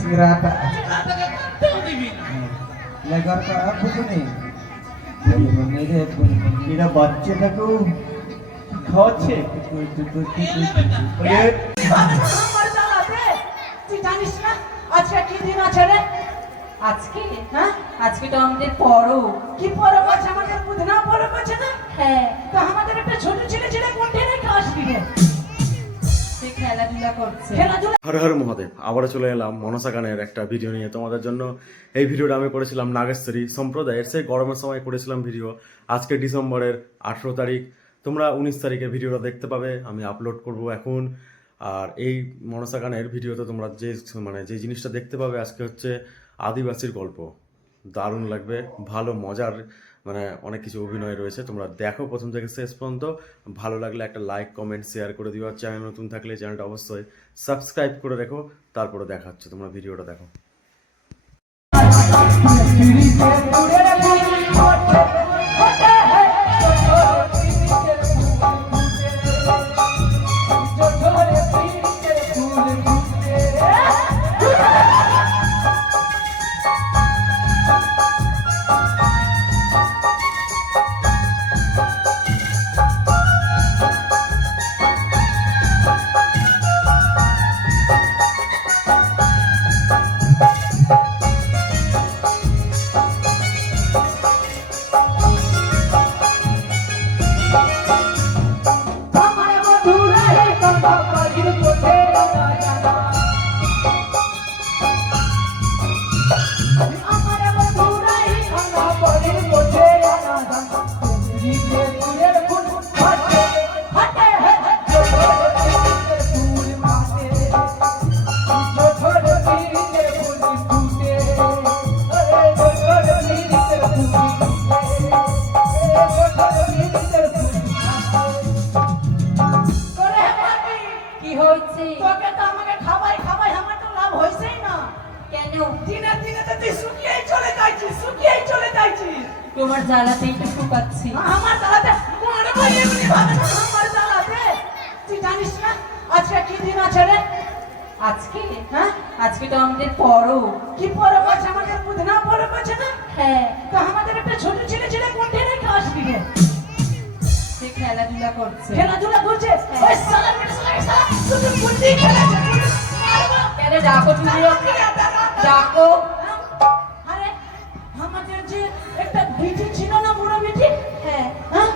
Sirata. দিবি না Lagar ka apo ko ni. Mere এরা বাচ্চাটাকেও খাওয়াচ্ছে ওরে তুই জানিস না আজকে কি দিন আছে রে? আজকে হ্যাঁ আজকে তো আমাদের পরব। কি পরব আছে আমাদের? বুধনা পরব আছে না? হ্যাঁ তো আমাদের একটা ছোট ছেলে ছেলে কোনটা রেখে আসবি রে? সে খেলাধুলা করছে। খেলাধুলা হর হর মহাদেব, আবারও চলে এলাম মনসা গানের একটা ভিডিও নিয়ে তোমাদের জন্য। এই ভিডিওটা আমি করেছিলাম নাগেশ্বরী সম্প্রদায়ের, সেই গরমের সময় করেছিলাম ভিডিও। আজকে ডিসেম্বরের 18 তারিখ, তোমরা 19 তারিখে ভিডিওটা দেখতে পাবে, আমি আপলোড করব এখন। আর এই মনসা গানের ভিডিওতে তোমরা যে জিনিসটা দেখতে পাবে আজকে হচ্ছে আদিবাসীর গল্প। দারুণ লাগবে, ভালো মজার অনেক কিছু অভিনয় রয়েছে। তোমরা দেখো প্রথম থেকে শেষ পর্যন্ত। ভালো লাগলে একটা লাইক কমেন্ট শেয়ার করে দিও। আর চ্যানেল নতুন থাকলে চ্যানেলটা অবশ্যই সাবস্ক্রাইব করে রেখো। তারপরে দেখা হচ্ছে, তোমরা ভিডিওটা দেখো। তোমার জ্বালাতেই তো শুকাচ্ছি। আমার জ্বালাতে মরে ভাই এমনি ভাবে না আমার জ্বালাতে। তুই জানিস না আজকে কি দিন আছে রে? আজকে হ্যাঁ আজকে তো আমাদের পরব। কি পরব আছে আমাদের? বুধনা পরব আছে না? হ্যাঁ তো আমাদের একটা ছোট ছেলে ছেলে কোনটা রেখে আসবি রে? সে খেলাধুলা করছে। খেলাধুলা করছে? ওই সালা তুই বুদ্ধি খেলাছে। কেন ডাকো তুমি ওকে? ডাকো। আরে আমাদের যে একটা বিটি ছিল না, বুড়ো বিটি? হ্যাঁ হ্যাঁ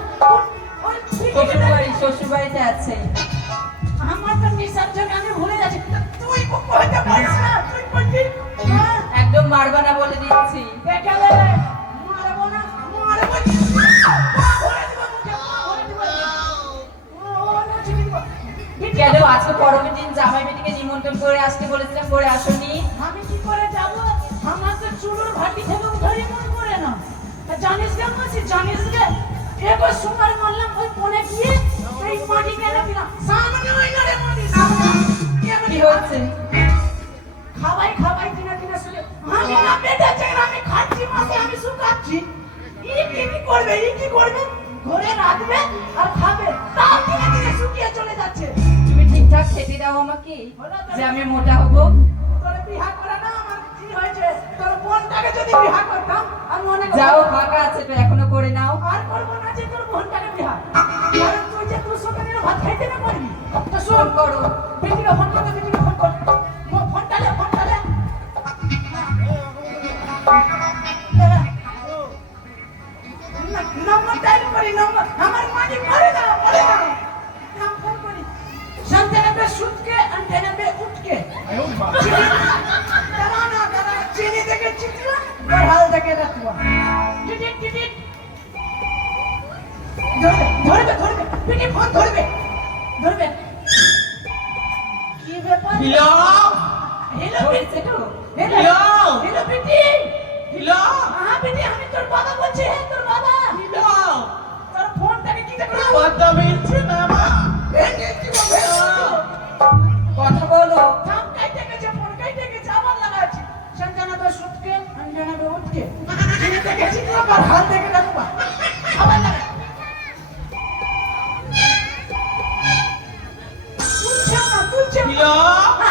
ওই শ্বশুরবাড়িতে আছে। আমার তো নিঃশ্বাস জন্য আমি ভুলে যাচ্ছি। তুই বলতে পারিস না? তুই বলবি একদম মারবা না বলে দিচ্ছি। দেখালে মারবো না, মারবো ভরে দিব মুখে, ভরে দিব। ও না চিনি দিব। কেন আজকে পরবের দিন জামাই বেটিকে নিমন্ত্রণ করে আসতে বলেছিলাম, করে আসনি? আমি কি করে যাব? আমার তো চুলোর ভাটি থেকে উঠাই মন করে না। জানিস কেন মাসি? জানিস রে একবার সুমার মারলাম ওই কোণে গিয়ে এই মাটি কেন দিলাম সামনে ওই না রে মাটি সামনে কি হচ্ছে? খাবাই কিনা কিনা শুনে আমি না পেটে চাই আমি খাচ্ছি মাসি, আমি শুকাচ্ছি। কি করবে ঘরে রাখবে আর খাবে, তাও কিনা কিনা শুকিয়ে চলে যাচ্ছে। তুমি ঠিকঠাক খেতে দাও আমাকে যে আমি মোটা হবো। তোর বিয়া করা না আমার কি হয়েছে? তোর বোনটাকে যদি বিয়া করতাম আমি অনেক যাও ফাঁকা আছে তো এখনো করে নাও। আর করবো না যে তোর বোনটাকে বিয়া। কারণ তুই যে তোর সঙ্গে ভাত খাইতে না পারবি। তো শোন করো। বেটিকে ফোন কর, বেটিকে ফোন কর। ফোনটা লে। নম্বর ডায়াল করি, নম্বর আমার মানি পড়ে না। নাম ফোন করি। শান্তিনগর সুটকে আন্টেনাবে উঠকে। দাঁড়া চিনি থেকে চিটলা আর হাল থেকে রাখবা। টিটিট ধরবে বেটি ফোন ধরবে। কি ব্যাপার? হ্যালো হ্যালো বেটি। হ্যালো হ্যাঁ বেটি, আমি তোর বাবা বলছি। হ্যাঁ তোর বাবা। তোর ফোনটাকে কি করে কথা বলছে না মা? কথা বলো। থাম কাইতে গেছে, ফোন কাইতে গেছে, আবার লাগাচ্ছি। শান্তনগর সুটকে আন্টেনাবে উঠকে। চিনি থেকে চিটলা আর হাল থেকে রাখবা। আবার লাগা। তুলছে না।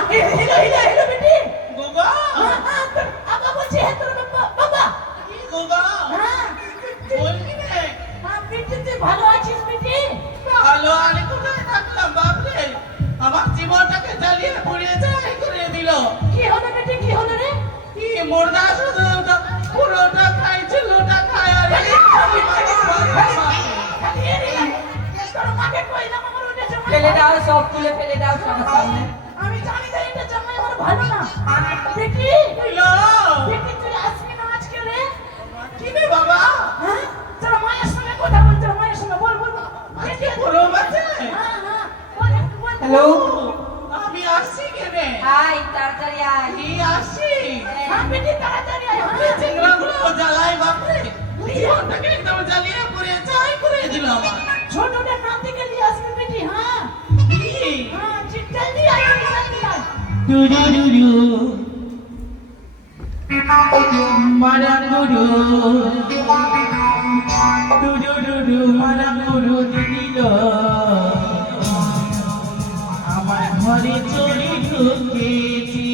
হ্যালো হ্যালো বেটি। মুর্দা শুধু পুরোটা খাই ছিলটা খায় আর এই খালি মাকে তোর মাকে কইলাম আমার ওটা জামাই ফেলে দাও সব তুলে ফেলে দাও সবার সামনে আমি জানি যে এটা জামাই আমার ভালো না দেখি হ্যালো দেখি তুই আসবি না আজকে রে কি রে বাবা হ্যাঁ তোর মায়ের সঙ্গে কথা বল তোর মায়ের সঙ্গে বল বল দেখি পুরো বাচ্চা হ্যাঁ হ্যাঁ বল একটু বল হ্যালো আমি আসছি কেনে আয় তাড়াতাড়ি আয় কি আসছি হ্যাঁ বেটি তাড়াতাড়ি আয় হ্যাঁ চিংড়াগুলো জ্বালাই বাপরে জীবনটাকে একদম জ্বালিয়ে পুড়িয়ে ছাই করে দিল আমার ছোটটা নাতিকে নিয়ে আসবি বেটি হ্যাঁ কি হ্যাঁ জলদি আয় জলদি আয় দুরুরুরু মারানুরু দুরুরুরু মারানুরু দিল আমার ঘরে চোরি ঢুকেছি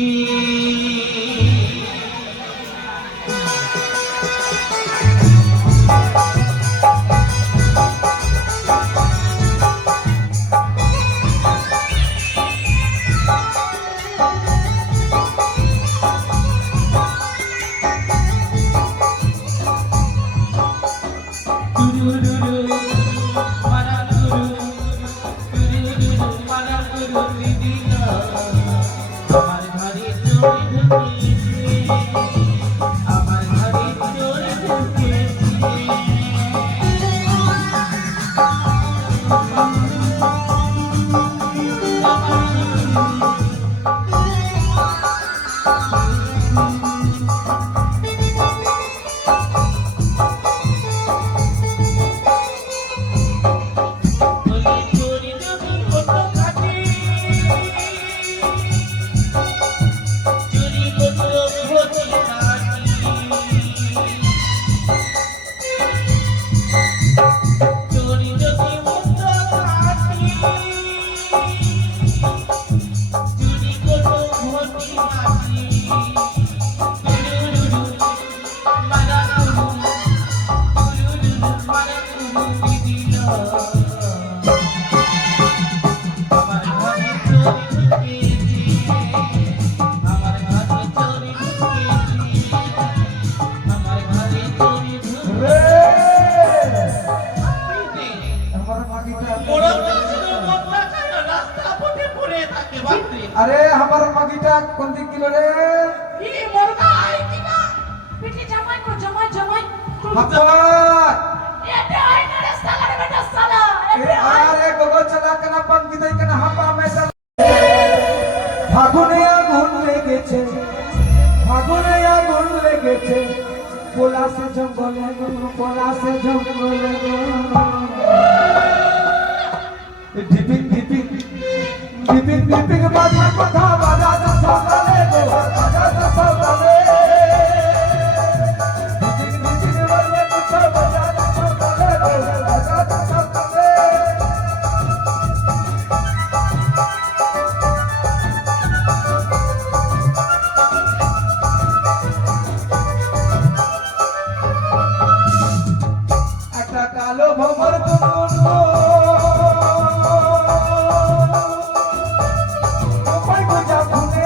अरे हमारा मगीटा कौन दी किलो रे বেটি জামাই কো জামাই জামাই हप्पा এটা আয় না রে সালা রে বেটা সালা अरे गोगो चला कना पंक्ति दई कना हप्पा में चल फागुने आगुन लेगेছে फागुने आगुन लेगेছে पोला से जंगले पोला से जंगले डिपिंग डिपिंग डिपिंग डिपिंग बाजा कथा बाजा सौदाले गो बाजा सौदाले डिपिंग डिपिंग बाजा कथा बाजा सौदाले गो बाजा सौदाले একটা কালো ভমর গুনগুন ওপাই গোজা ফুলে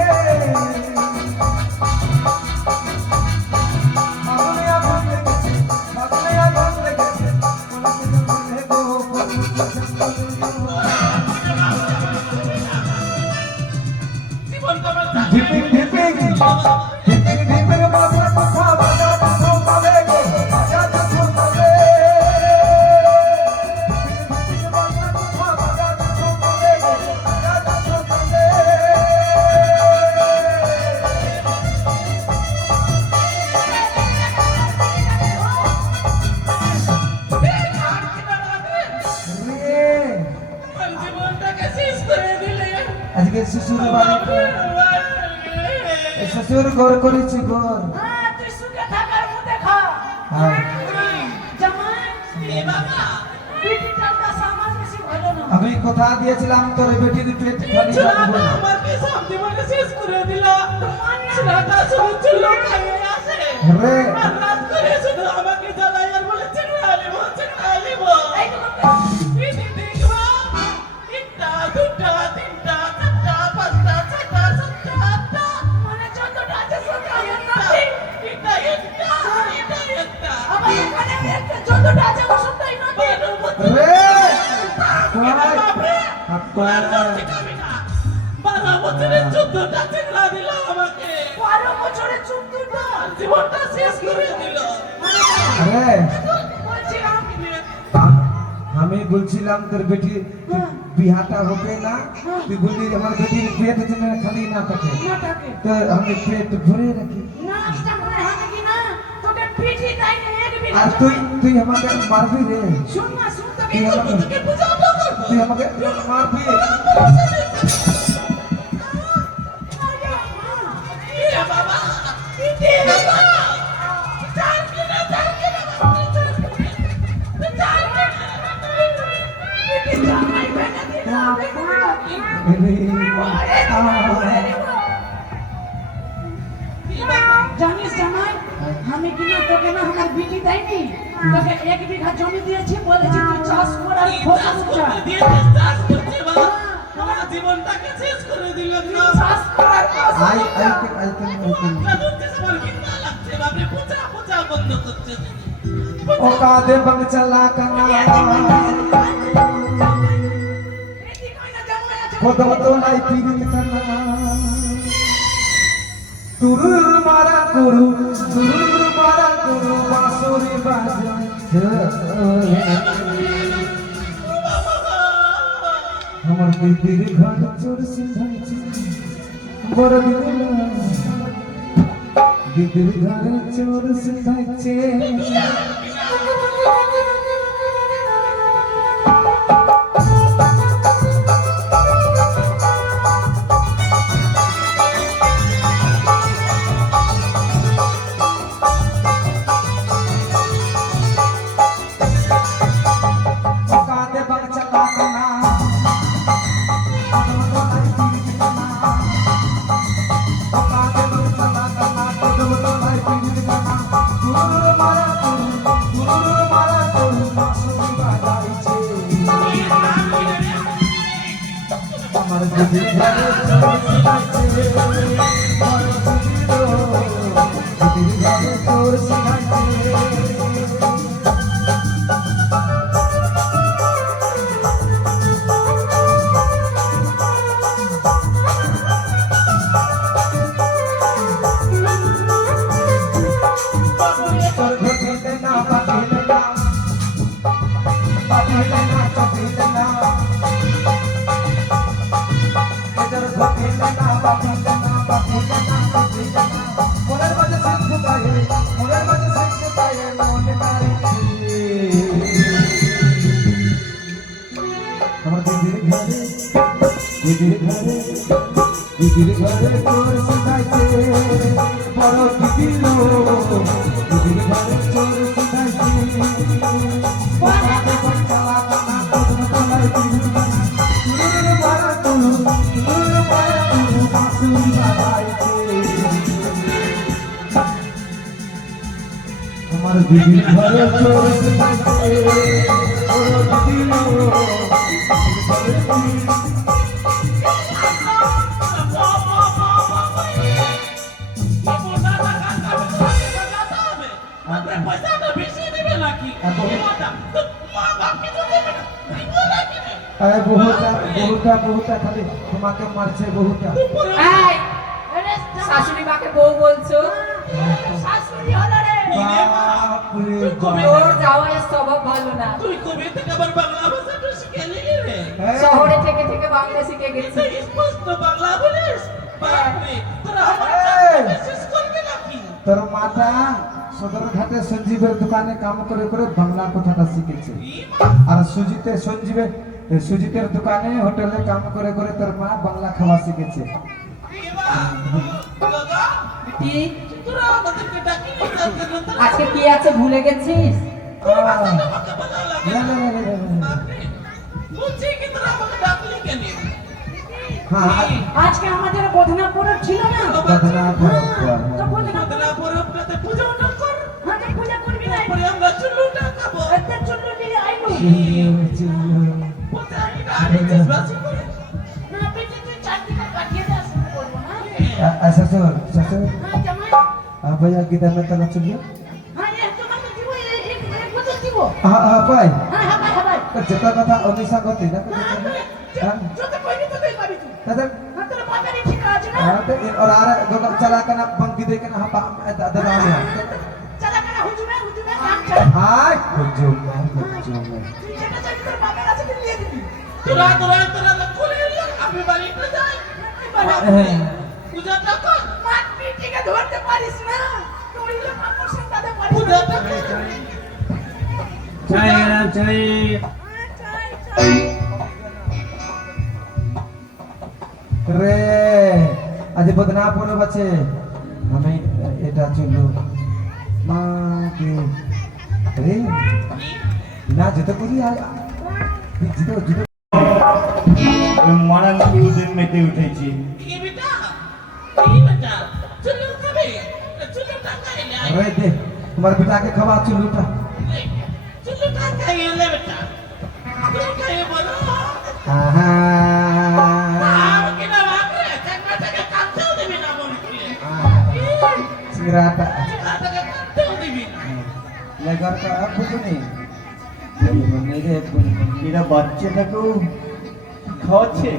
আগুনে আগুন লেগেছে আগুনে আগুন লেগেছে কোন মনে গো ধিপিং ধিপিং ধিপিং ধিপিং বাজা কথা বাজা সৌদালে গো বাজা সৌদালে ধিপিং বাজা কথা বাজা সৌদালে গো বাজা সৌদালে রে জীবনটাকে শেষ করে দিলে আজকে শ্বশুর বাড়িতে শ্বশুর ঘর করেছি ঘর হ্যাঁ তুই সুখে থাকার মুখে খা হ্যাঁ জামাই এ বাবা বেটিটার কাছে আমার বেশি ভালো না আমি কথা দিয়েছিলাম তোর বেটির পেট খালি রাখবো না। আমার পেছন জীবনে শেষ করে দিল ছেলেটা শুধু চুলো খাইয়ে আসে রে আর রাত করে শুধু আমাকে জ্বালাই আর বলে চিংড়া নিবো এই তো দেখবো একটা দুটা তিনটা চারটা পাঁচটা ছটা সাতটা আটটা মানে যতটা আছে সব আমার নাতি জীবনটা শেষ করে দিল। আরে বলছিলাম আমি বলছিলাম তোর বেটি বিহাটা হবে না, তুই বললি আমার বেটির পেট যেন খালি না থাকে, না থাকে তো আমি পেট ভরে রাখি। না জামাই হবে কি না তোকে পিঠি তাই না এক বিঘা আর তুই আমাকে মারবি রে, শুন না শুন তো তুই আমাকে তোকে বুঝাবো করবো। তুই আমাকে মারবি। এ বাবা, এ বাবা, চার কিনা বাবা, চার কিনা। জামাই বেটা দিলা জানিস জামাই আমি কিনা তোকে না আমার বিটি দেয়নি, তোকে এক বিঘা জমি দিয়েছি, বলেছি তুই চাষ কর আর ফসল উঠা। চাষ করছে বাবা, আমার জীবনটাকে শেষ করে দিল তো। চাষ কর আর ফসল আই উঠা। আমার ঘৃণা লাগছে বাপরে, পচা পচা বন্ধ করছে তুমি। ও কাদে বং চলা কানা বেটি কই না জামাই আছে খোদো তো নাই পিরিত কানা তুরুর মারা করু বাঁশুরি বাজে আমার দিদির ঘর চোর সিধাইছে বড় দিদির ঘরে চোর সিধাইছে। কাঁদে বাগ চলা কানা আমার দিদির ঘরে চোর সিধাইছে, দিদির ঘরে চোর সিধাইছে। তোর ঘটিতে না বাঁধিলে না, বাঁধিলে না চটিলে না, এদের ঘটিলে না বাঁধিলে না, বাঁধিলে না চটিলে না, মনের মাঝে সিং ফুটায়ে, মনের মাঝে সিং ফুটায়ে মনে নাইছে। আমার দিদির ঘরে চোর সিধাইছে, বড় দিদির দিদির ঘরে চোর সিধাইছে। বাঁধাতে বাঁচালা কানা কদম তলায় পিরু কানা, তুরুর মারা বাঁশুরি বাজাইছে। আমার দিদির ঘরে চোর সিধাইছে, বড় দিদির পয়সাটা বেশি দিবে নাকি? মা বাপ কিছু দেবে না, দিব নাকি? বহুটা খালি তোমাকে মারছে বহুটা। এই, শাশুড়ি মাকে বউ বলছো? শাশুড়ি হলো রে বাপরে বাপ। তোর যাওয়ার স্বভাব ভালো না। তুই কবে থেকে আবার বাংলা ভাষাটা শিখে নিলি রে? শহরে থেকে থেকে বাংলা শিখে গেছি। তুই স্পষ্ট বাংলা বলিস? বাপরে, তোরা আমার চাকরি শেষ করবি নাকি? তোর মাতা সদরঘাটে সঞ্জীবের দোকানে কাম করে করে বাংলা কথাটা শিখেছে, আর সুজিতের দোকানে হোটেলে কাম করে করে তোর মা বাংলা খাওয়া শিখেছে। দাদা, কি? তোরা আমাদেরকে ডাকিনি কালকে রাতে? আজকে কি আছে ভুলে গেছিস? আমাকে ভালো লাগে না, না। না, না, না, না, না। বাপরে, বলছি কি তোরা আমাকে ডাকলি কেন? হ্যাঁ, আজকে আমাদের বদনাপুরে ছিল না, বদনাপুর। তো বদনাপুর তোরা পরবটাতে পূজাটা কর, হাতে পূজা করবি না, পরে আমরা চুল্লুটা খাবো। এতে চুল্লু নিয়ে আইবো কোথায় এটা আনিছিস বাসি করে? না বেটি তুই চারদিকে কাটিয়ে দে, শুরু করবো না। শ্বশুর হ্যাঁ জামাই, भैया गीता में तला चलिए। হ্যাঁ এক তোমাকে দিব, এক বছর দিব। भाई হ্যাঁ হ্যাঁ ভাই, হ্যাঁ ভাই, যেটা কথা অনিশা গতি না যত কইবি ততই পাবি তুই। দাদা হ্যাঁ তোর বাপেরই ঠিক আছে না, और आ रहा दोनों चला के ना पंक्ति दे के ना हम दादा आया चला कर हुजुमे हुजुमे काम चल हाय हुजूम में যেটা চাই তোর বাবার কাছে দিয়ে দিবি তোরা না খুলে আমি বাড়িতে যাই পূজাটা কর মাঠ পিটিকে ধরতে পারিস না তুই লোক আমার সাথে পারিস পূজাটা কর চাই না চাই রে আজ বদনাপুর বাচ্চে আমি এটা চললো মা কে রে না যেতে করি আর যেতে যেতে মারান গুরুদের মেতে উঠেছি কি বেটা চলো খাবে চলো টাকাই লাই अरे दे तुम्हारे पिता के खवा चुलूटा চলো টাকাই লে বেটা তুই কে বলো आहा আর কি না বাপরে টাকা টাকা কাটতেও দিবি না মন করে सिगरेट টাকা কাটতেও দিবি না लेगर का अब कुछ नहीं मेरे এরা বাচ্চাটাকেও খাওয়াচ্ছে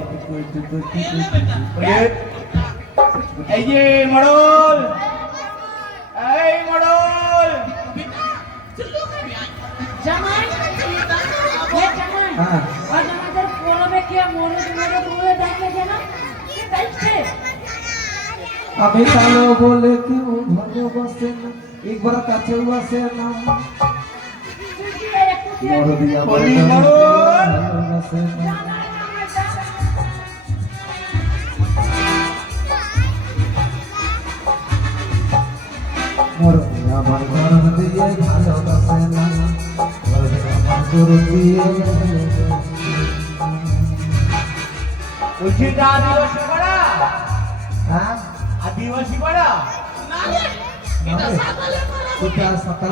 এলে বেটা এই যে মড়ল এই মড়ল বেটা চলো খাবি জামাই এ জামাই हाँ আজ আমাদের পরবে কে মরদ মরদ হয়ে দেখে যেন কি দেখছে अभी सालो बोले कि वो भालो बसे ना एक बार काचे हुआ से ना তুই কি একটু দিয়ে मोर दिया बोली मरोड़। बसे ना मोर दिया मन दिए भालो बसे ना मोर दिया मन दिए বলছি এটা আদিবাসী পাড়া हाँ আদিবাসী পাড়া না রে এটা সাতালে করা कुत्ता सकल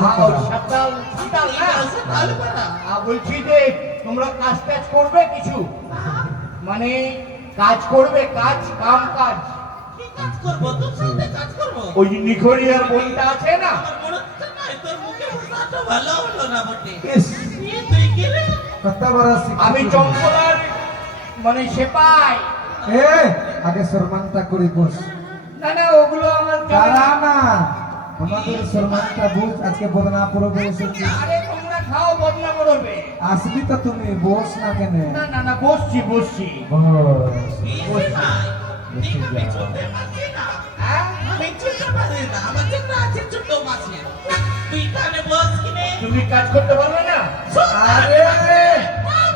সাতাল সাতাল না সাতালে করা বলছি যে তোমরা কাজ টাজ করবে কিছু মানে কাজ করবে কাজ কাম কাজ কি কাজ করব তোর সাথে কাজ করব ওই যে নিখরিয়ার বোনটা আছে না আমার মনে হচ্ছে না তোর মুখে ভাষাটা ভালো হলো না বটে इस তুই কি রে कत्ता बरस আমি চম্পলার মানে সেপাই ए आगे शर्मानता करी बस না না ওগুলো আমার চলে না। কারানা আমাদের শর্মানটা বুঝ আজকে বদনাপুর বসেছি আরে তোমরা খাও বদনা করবে আসবি তো তুমি বস না কেন না না না বসছি বসছি বস বিয়ে ভাই ঠিক আমি চলতে পারছি না হ্যাঁ? আমি চলতে পারি না আমার জন্য আছে ছোট মাসে তুই কানে বস কিনে তুমি কাজ করতে পারবে না আরে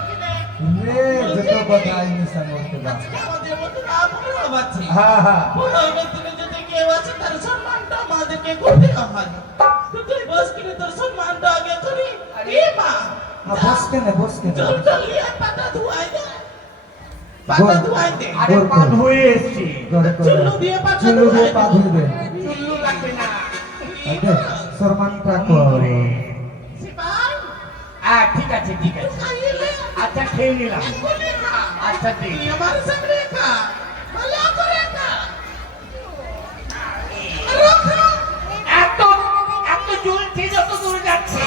কিনে রে যত কথাই নি সামর্থ্য বা আজকে আমাদের মতো না বড় বাচ্চা হ্যাঁ হ্যাঁ বড় ব্যক্তিকে যদি কেউ আছে তার সম্মানটা আমাদেরকে করতে হয় তো তুই বস কিনে তোর সম্মানটা আগে করি এ মা বস কেন বস কেন চল চল লিয়ে পাতা ধুয়াই দে পাতা ধুয়াই দে আরে পা ধুয়ে এসছি করে করে চুল্লু দিয়ে পাতা চুল্লু দিয়ে পা ধুই দে চুল্লু লাগবে না আগে শর্মানটা কর সিপাই ঠিক আছে ঠিক আছে খাইলে আচ্ছা খেয়ে নিলাম কোনে খা আচ্ছা ঠিক তুই আমার সামনে খা ভালো করে খা এত এত জ্বলছে যত দূর যাচ্ছে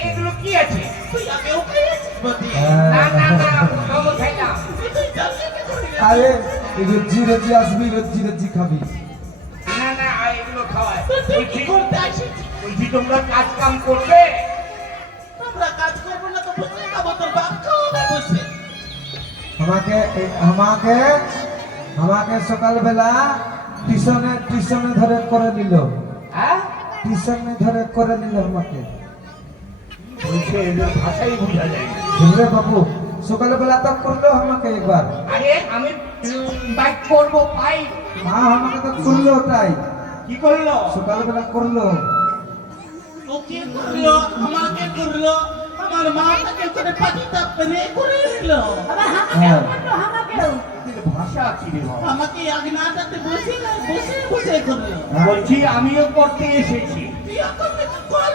এগুলো কি আছে তুই আগে উঠে গেছিস বদি না না না খাবো খাইলাম তুই জলদি কে করে আরে রজ্জি রজ্জি আসবি রজ্জি রজ্জি খাবি না না এগুলো খাওয়ায় তুই কি করতে আসিস বলছি তোমরা কাজ কাম করবে আমরা কাজ করবো না তো বসে খাবো তোর বাপ খাওয়াবে বসে আমাকে আমাকে আমাকে সকালবেলা টিউশনে ধরে করে নিল হ্যাঁ টিউশনে ধরে করে নিল আমাকে বলছে এদের ভাষাই বোঝা যায় না। রে বাবু সকালবেলা তো করলো আমাকে একবার আরে আমি বাইক করবো পাই হ্যাঁ আমাকে তো করলো তাই কি করলো সকালবেলা করলো ওকে করলো আমাকে করলো আমার মা তাকে করে পাটিটা পেরে করে দিল আবার হ্যাঁ। হামাকেও এদের ভাষা কি রে বাবা? আমাকে আগনাটাতে বসে না বসে বসে করলো বলছি আমিও করতে এসেছি তুই করবে কর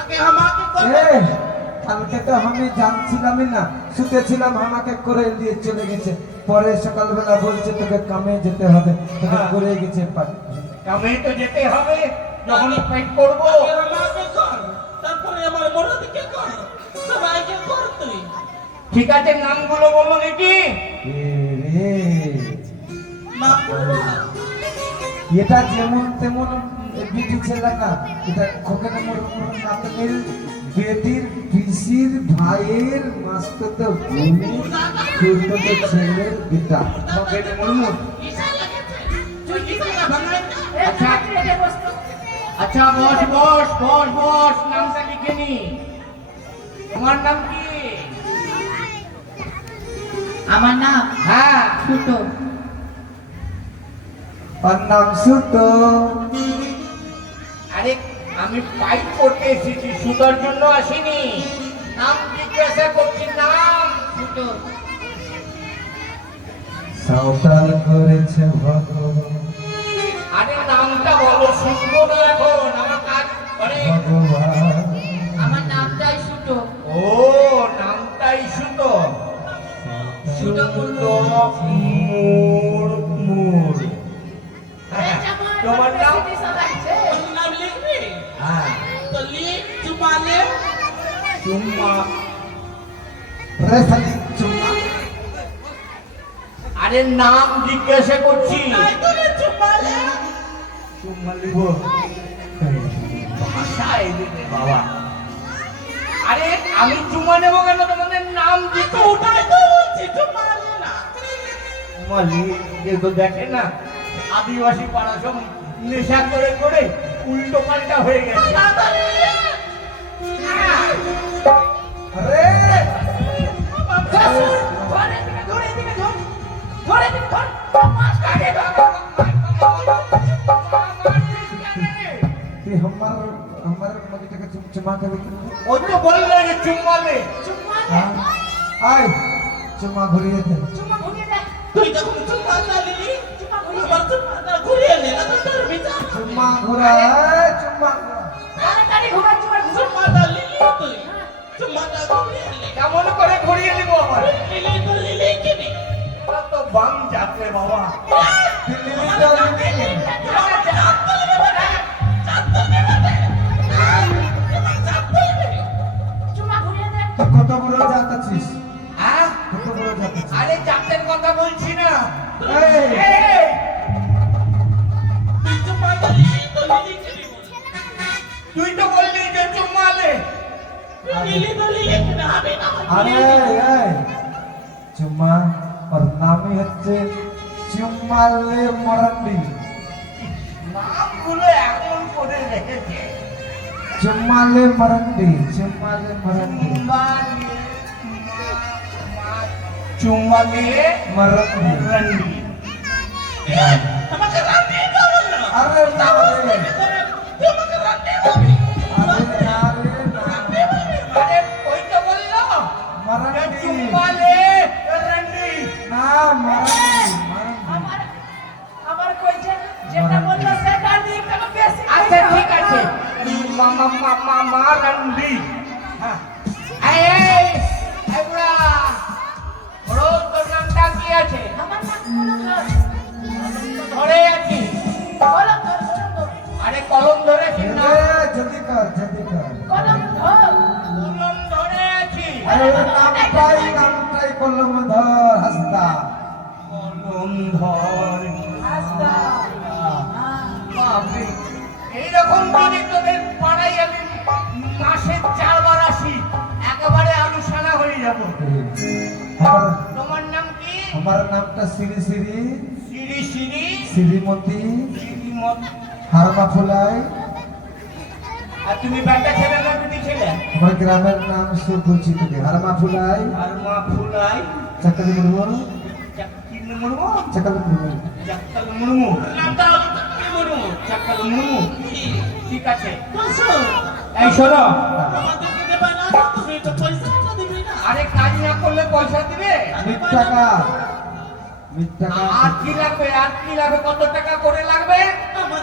আগে আমাকে করবে এ কালকে তো আমি জানছিলামই না শুতেছিলাম আমাকে করে দিয়ে চলে গেছে পরে সকালবেলা বলছে তোকে কামে যেতে হবে তোকে করে গেছে কামে তো যেতে হবে যখন পেট করবো আগে আমাকে কর তারপরে আমার মরদকে কর সবাইকে কর তুই ঠিক আছে নামগুলো বলো দেখি এ রে না এটা যেমন তেমন বিটি ছেলে না, এটা খোকেন মুরমুর নাতনির বেটির পিসির ভাইয়ের মাস্তুতো বোনের খুড়তো ছেলের বিটা। খোকেন মুরমুর। ঈশা লাগেছে তুই কি করে বানাই না আচ্ছা আচ্ছা, বস বস বস বস, নামটা লিখে নি। তোমার নাম কি? আমার নাম হ্যাঁ, ফুটো। ওর নাম সুতো। আরে আমি ফাইট করতে এসেছি, সুতার জন্য আসিনি। নাম জিজ্ঞাসা করছি, নাম ফুটো। সাঁওতাল করেছে ভগবান, আরে নামটা বলো, শুনবো না এখন, আমার কাজ করে। ভগবান আমার নামটাই ফুটো। ও, নামটাই সুতো। সুতো সুতো মুর। এই জামাই, তোমার নাম? বেশি দিশা লাগছে। ওর নাম লিখবি হ্যাঁ, তো লিখ চুমালে চুম্মা। রে সালি চুমা। আরে নাম জিজ্ঞাসা করছি। তাই করে চুমালে চুম্মা লিব ভাষায় দিতে বাবা। আরে আমি চুম্মা নেবো কেন? তোমাদের নাম দিতে তো ওটাই তো বলছি চুমালে না মালি যে তো দেখে না, আদিবাসী পাড়া সব নেশা করে করে উল্টো পাল্টা হয়ে গেছে। তাড়াতাড়ি আরে ধরে দিকে, ধরে দিকে, ধরে দিকে, ধর। মাছ কাটে, ধর। তুই আমার মগিটাকে চুমা খাবি কি? ও তো বললো যে চুম্মালে। চুম্মা দে, হ্যাঁ? আয় চুমা ঘুরিয়ে দে। চুম্মা ঘুরিয়ে দে, তুই যখন চুমালা লিলি চুম্মা ঘুরিয়ে দে। আবার চুমালা ঘুরিয়ে নে না তো তোর বিচার চুমা ঘুরা, চুমা ঘুরা। তাড়াতাড়ি ঘুরা, চুম্মা ঘুরা। চুমালা লিলি তুই চুমালা ঘুরিয়ে নে কেমন করে ঘুরিয়ে দিব আবার? লিলি তো লিলি কিনি ওরা তো বাম যাত্রে বাবা। চুম্মা ঘুরিয়ে দে। তুই কত বড় যাচ্ছিস? হ্যাঁ? কত বড় যাচ্ছিস? আরে যাত্রের কথা বলছি না। এই, এই, তুই চুমালা লিলি তো লিলি কিনি তুই তো বললি যে চুম্মালে। লিলি তো লিলি কিনি আমি না আরে এই চুমা, ওর নামই হচ্ছে চুম্মালে মরান্ডি। নামগুলো এমন করে রেখেছে। চুম্মালে মরান্ডি, চুম্মালে মরান্ডি, চুম্মালে মরান্ডি। রন্ডি। আমাকে রান্নি দাও না আরে না রে, তুই আমাকে রান্নি দিবি আরে না রে, না। আরে ওই তো বললো যে মরান্ডি, চুম্মালে রন্ডি। না মরান্ডি, মরান্ডি। আমার কইছে যেটা বললো সেটা দিক থেকে বেশি আচ্ছা কইছে। ঠিক আছে, মা রন্ডি। হ্যাঁ, এই বুড়া, বড় তোর নামটা কি আছে? আমার নাম কলম ধরে আছি। ধর, কলম ধর, আরে কলম ধরেছি না, এ, জলদি কর, জলদি কর। কলম ধর। কলম ধরে আছি। আরে ওর নামটাই কলম ধর, হাসতা। কলম ধর। আস্তা। বাপরে, এইরকম যদি তোদের পাড়ায় আমি মাসে 4 বার আসি, একেবারে আলুসানা হয়ে যাব। আমার তোমার নাম কি? আমার নামটা শ্রী শ্রী শ্রী শ্রী শ্রীমতী শ্রীমত। হারমা ফুলাই। আর তুমি বেটা ছেলে না বেটি ছেলে? আমার গ্রামের নাম সব বলছি তোকে, হারমা ফুলাই, আর মা ফুলাই চাকালি মুরমু, চাক্কির মুরমু, চাকালি মুরমু। চাক্কাল মুরমু, নামটা কি বলবো চাক্কাল মুরমু। ঠিক আছে, বসো এই শোনো, আমাদেরকে দেবে না তো তুমি তো পয়সা তো দিবি না আরে কাজ না করলে পয়সা দিবে? মিথ্যাকা, মিথ্যাকা। আর কি লাগবে? আর কি লাগবে? কত টাকা করে লাগবে? আমার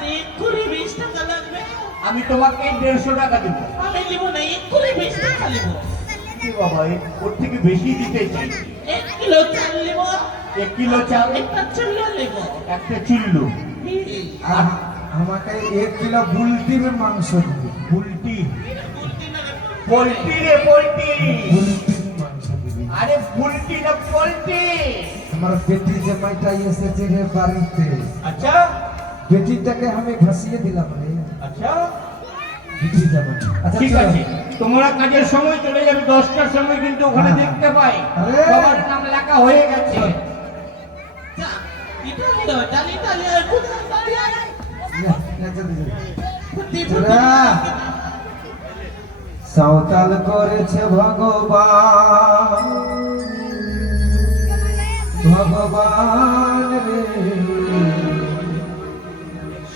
20 টাকা লাগবে আমি তোমাকে 150 টাকা দেবো। আমি নিব না 20 টাকা নিব কি বাবা, ওর থেকে বেশি দিতে চাই। 1 কিলো চাল নিব 1 কিলো চাল, একটা চুল্লো নিব একটা চুল্লু, আর আমাকে 1 কিলো বুলটির মাংস দিবি, বুলটি, পোলট্রি রে পোলট্রি। বুলটির মাংস দিবি। আরে বুলটি না পোলট্রি। আমার বেটি জামাইটা এসেছে রে বাড়িতে, আচ্ছা, বেটিটাকে আমি ভাসিয়ে দিলাম রে। আচ্ছা বিটি যাবে। আচ্ছা ঠিক চলো। আছে, তোমরা কাজের সময় চলে যাবে, 10টার সময় কিন্তু ওখানে হ্যাঁ। দেখতে পাই আরে। সবার নাম লেখা হয়ে গেছে। যা, ইটালিয়া, ইটালিয়া, কোথায় ইটালিয়া? না, না, চলো, চলো। ফুটি, তোরা সাঁওতাল করেছে ভগবান, ভগবান রে,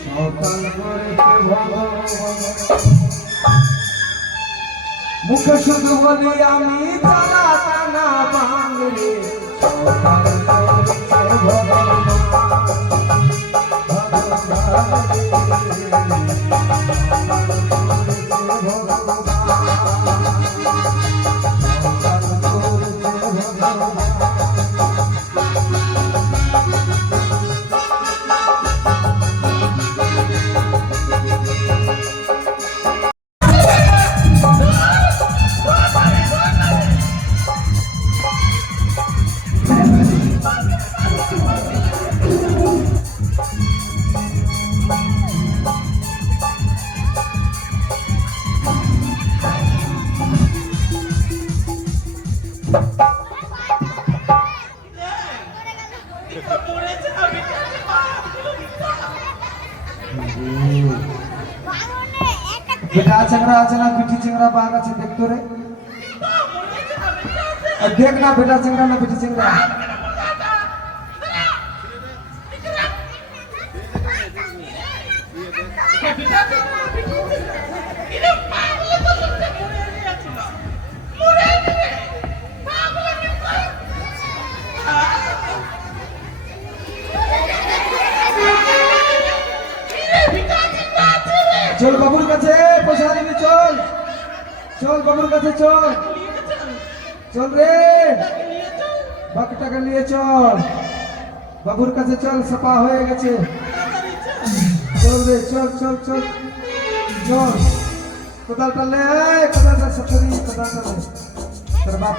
সাঁওতাল করেছে ভগবান। মুখে শুধু বলি আমি তারা টানা বাংলে, সাঁওতাল করেছে ভগবান, মরে যাবে, বেটা চিংড়া আছে না বিটি চিংড়া বাঘ আছে দেখতো রে, আর দেখ না বেটা চিংড়া না বিটি চিংড়া। চল বাবুর কাছে পয়সা দিবি, চল চল বাবুর কাছে চল, চল রে বাকি টাকা নিয়ে চল, বাবুর কাছে চল, সাপা হয়ে গেছে, চল রে চল চল চল চল। কোদালটা লে, কোদালটা সতরি, কোদালটা লে, তোর বাপ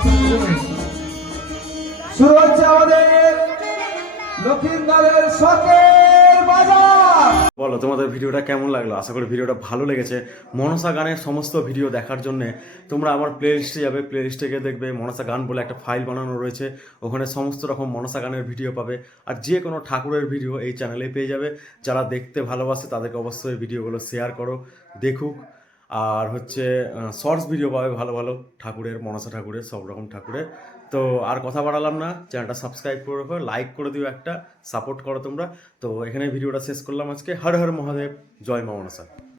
শুরু হচ্ছে আমাদের লক্ষিন্দরের শখের বাজার। বলো তোমাদের ভিডিওটা কেমন লাগলো? আশা করি ভিডিওটা ভালো লেগেছে। মনসা গানের সমস্ত ভিডিও দেখার জন্য তোমরা আমার প্লেলিস্টে যাবে, প্লেলিস্টে গিয়ে দেখবে মনসা গান বলে একটা ফাইল বানানো রয়েছে, ওখানে সমস্ত রকম মনসা গানের ভিডিও পাবে। আর যে কোনো ঠাকুরের ভিডিও এই চ্যানেলে পেয়ে যাবে। যারা দেখতে ভালোবাসে তাদেরকে অবশ্যই ভিডিওগুলো শেয়ার করো, দেখুক। আর হচ্ছে শর্টস ভিডিও পাবে ভালো ভালো ঠাকুরের, মনসা ঠাকুরের, সব রকম ঠাকুরের। তো আর কথা বাড়ালাম না, চ্যানেলটা সাবস্ক্রাইব করে রাখো, লাইক করে দিও, একটা সাপোর্ট করো তোমরা। তো এখানে ভিডিওটা শেষ করলাম আজকে। হর হর মহাদেব, জয় মা মনসা।